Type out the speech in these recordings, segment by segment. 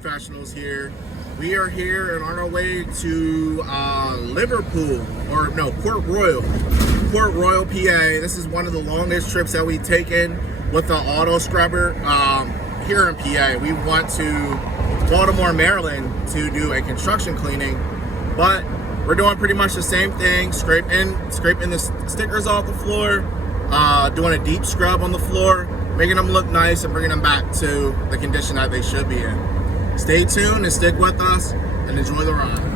professionals here. We are here and on our way to Liverpool, or no, Port Royal, PA. This is one of the longest trips that we've taken with the auto scrubber here in PA. We went to Baltimore, Maryland to do a construction cleaning, but we're doing pretty much the same thing, scraping the stickers off the floor, doing a deep scrub on the floor, making them look nice and bringing them back to the condition that they should be in. Stay tuned and stick with us and enjoy the ride.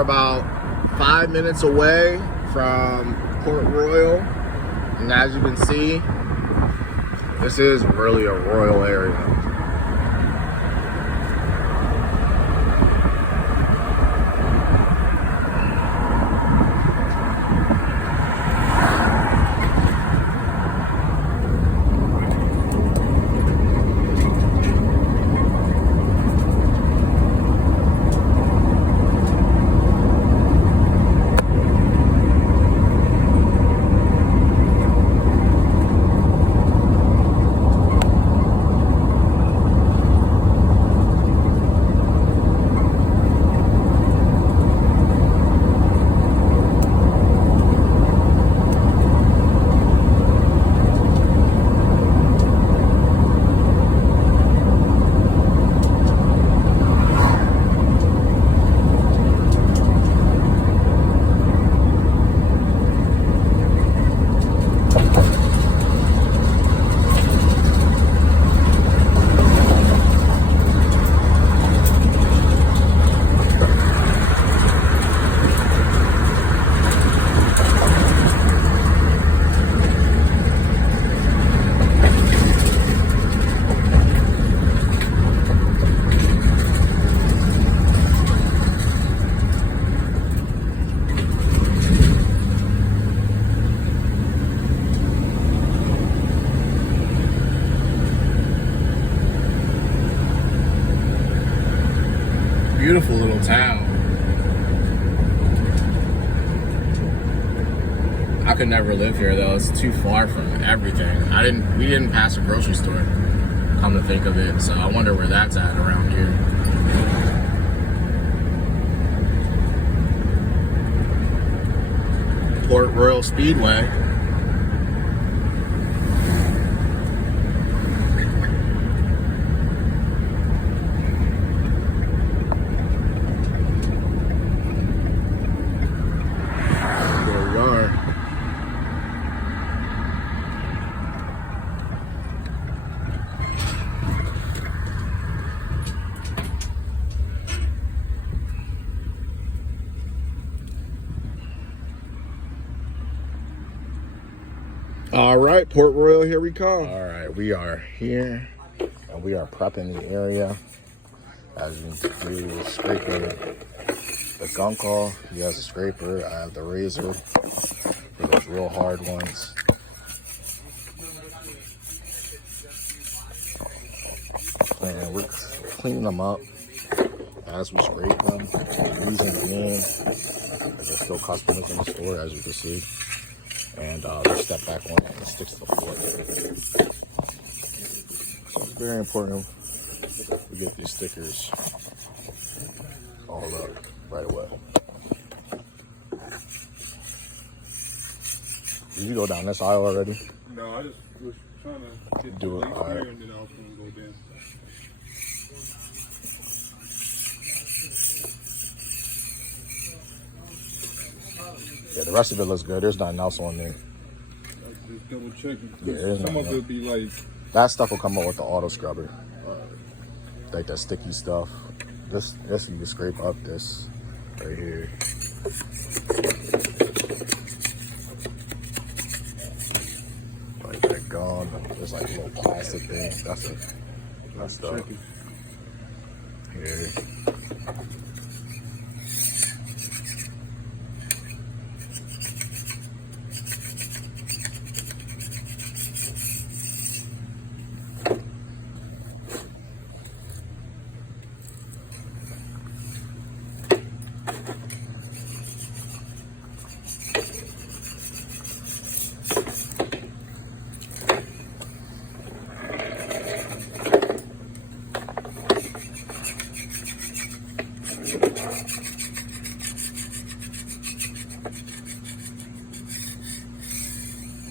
About 5 minutes away from Port Royal, and as you can see, this is really a royal area. Beautiful little town. I could never live here though. It's too far from everything. We didn't pass a grocery store, come to think of it. So I wonder where that's at around here. Port Royal Speedway. All right, Port Royal, here we come. All right, we are here, and we are prepping the area. As you can see, we're scraping the gunk off. He has a scraper. I have the razor for those real hard ones. And we're cleaning them up as we scrape them. The reason being, there's still customers in the store, as you can see. And they step back on it and it sticks to the floor. So it's very important. We to get these stickers all up right away. Did you go down this aisle already? No, I just was trying to get Do it, here, all right. and then I was going to go down. Yeah, the rest of it looks good. There's nothing else on there. Just double checking. Yeah, there's some of nothing. it be like, That stuff will come out with the auto scrubber. Like that sticky stuff. This you can scrape up this right here. Like that gum. There's like little plastic things. That's it. That stuff. Here.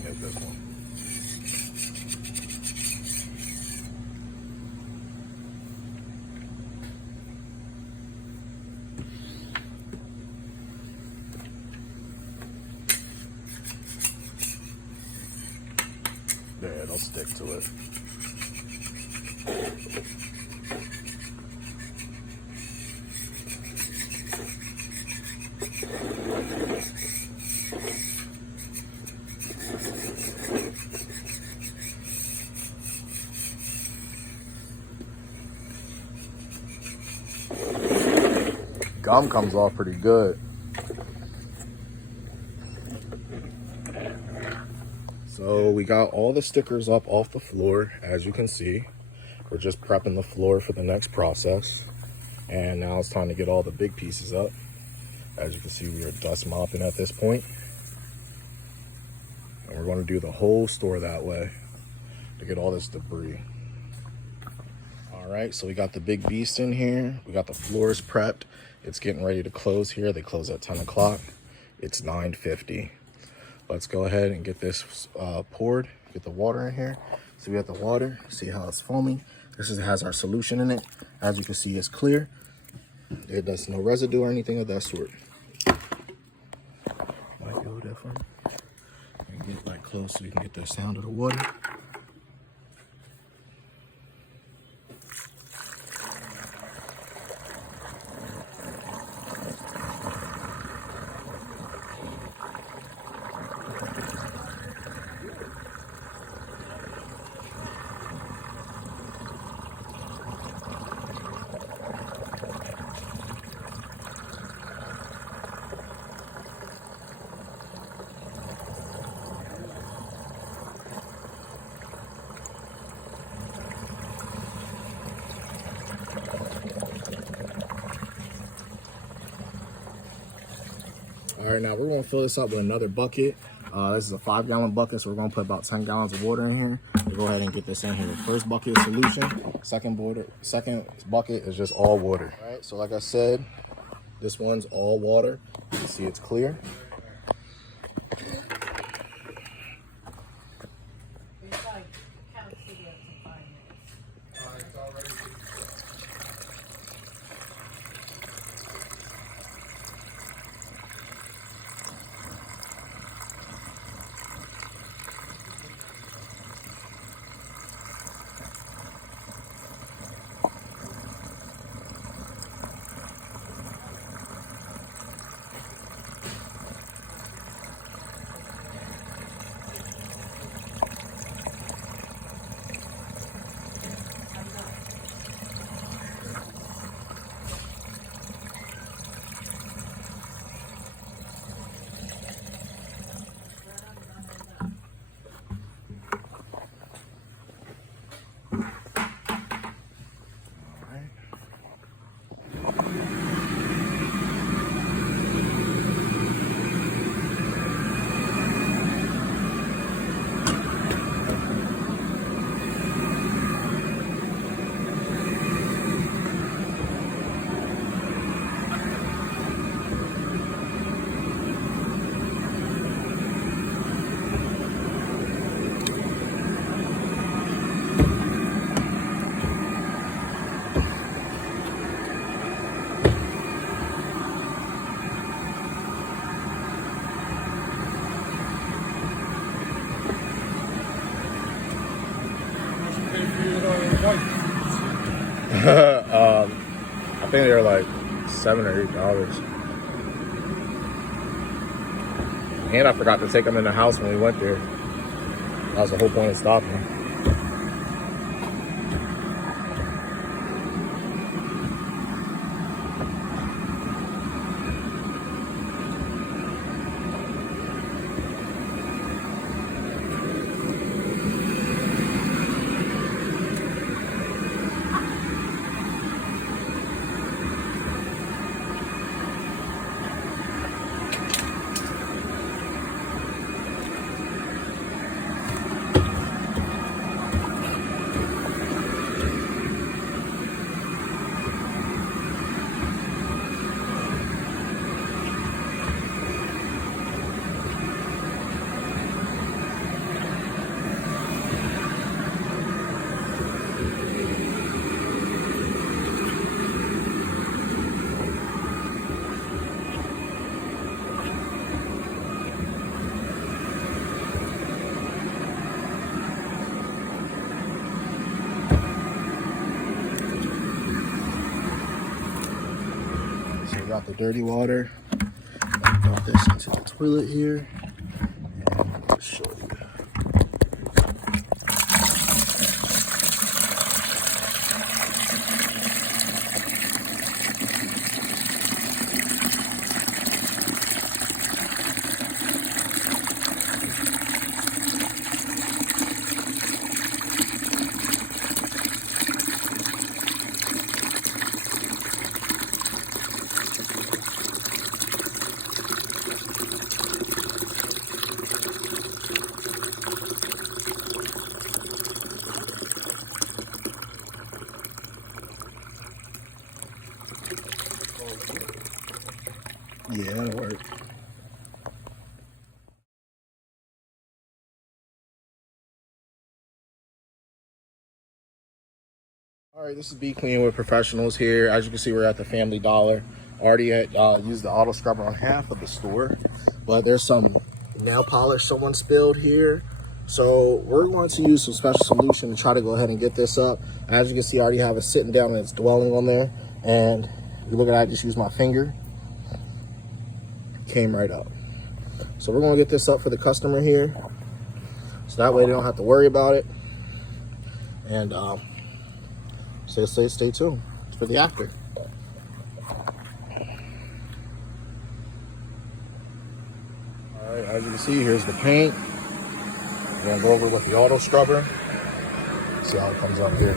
Here's this one. Yeah, it'll stick to it. Gum comes off pretty good. So we got all the stickers up off the floor, as you can see. We're just prepping the floor for the next process. And now it's time to get all the big pieces up. As you can see, we are dust mopping at this point. And we're going to do the whole store that way to get all this debris. All right, so we got the big beast in here. We got the floors prepped. It's getting ready to close here. They close at 10 o'clock. It's 9:50. Let's go ahead and get this poured. Get the water in here. So we got the water. See how it's foaming. This has our solution in it. As you can see, it's clear. There's no residue or anything of that sort. Might go different. And get like close so you can get the sound of the water. All right, now we're gonna fill this up with another bucket. This is a 5-gallon bucket, so we're gonna put about 10 gallons of water in here. We'll go ahead and get this in here. First bucket is solution. Second bucket is just all water. All right, so like I said, this one's all water. You can see it's clear. I think they're like $7 or $8. And I forgot to take them in the house when we went there. That was the whole point of stopping. So we got the dirty water. Dump this into the toilet here. And I'll show you. Yeah, that'll work. All right, this is Be Clean with Professionals here. As you can see, we're at the Family Dollar. Already had used the auto scrubber on half of the store, but there's some nail polish someone spilled here. So we're going to use some special solution to try to go ahead and get this up. As you can see, I already have it sitting down and it's dwelling on there. And if you look at that, I just used my finger. Came right up. So we're going to get this up for the customer here, so that way they don't have to worry about it. And stay tuned for the after. All right, as you can see, here's the paint. We're going to go over with the auto scrubber. See how it comes up here.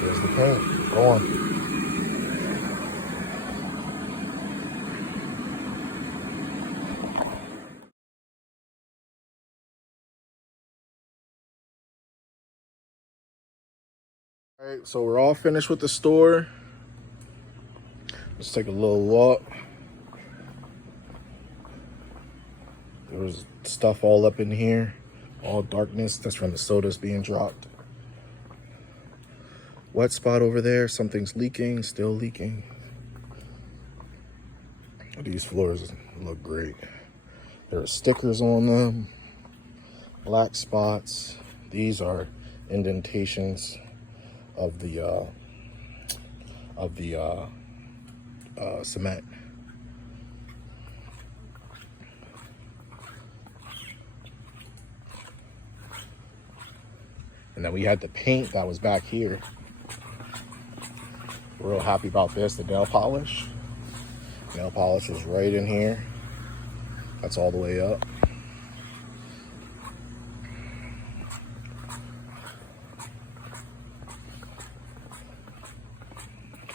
There's the paint. Go on. All right, so we're all finished with the store. Let's take a little walk. There was stuff all up in here, all darkness. That's from the sodas being dropped. Wet spot over there. Something's leaking, still leaking. These floors look great. There are stickers on them, black spots. These are indentations of the cement. And then we had the paint that was back here. Real happy about this. The nail polish. Nail polish is right in here. That's all the way up.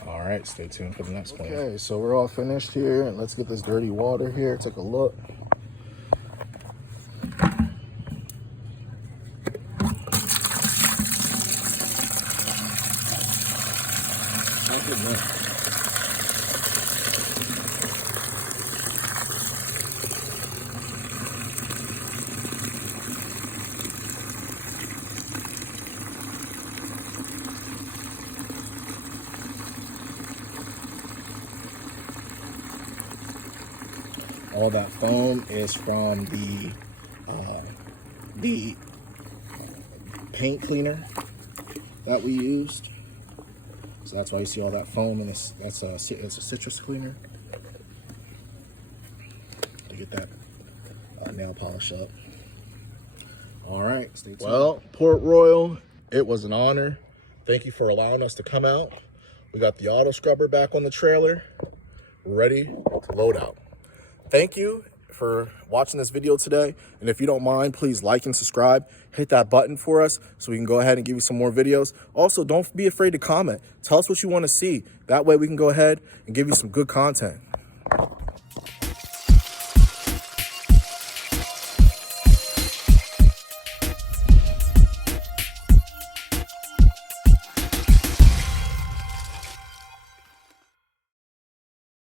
All right, stay tuned for the next one. Okay, so we're all finished here, and let's get this dirty water here. Take a look. all that foam is from the paint cleaner that we used. So that's why you see all that foam in this. It's a citrus cleaner to get that nail polish up. All right, stay tuned. Well, Port Royal, it was an honor. Thank you for allowing us to come out. We got the auto scrubber back on the trailer, ready to load out. Thank you for watching this video today. And if you don't mind, please like and subscribe. Hit that button for us so we can go ahead and give you some more videos. Also, don't be afraid to comment. Tell us what you want to see. That way we can go ahead and give you some good content.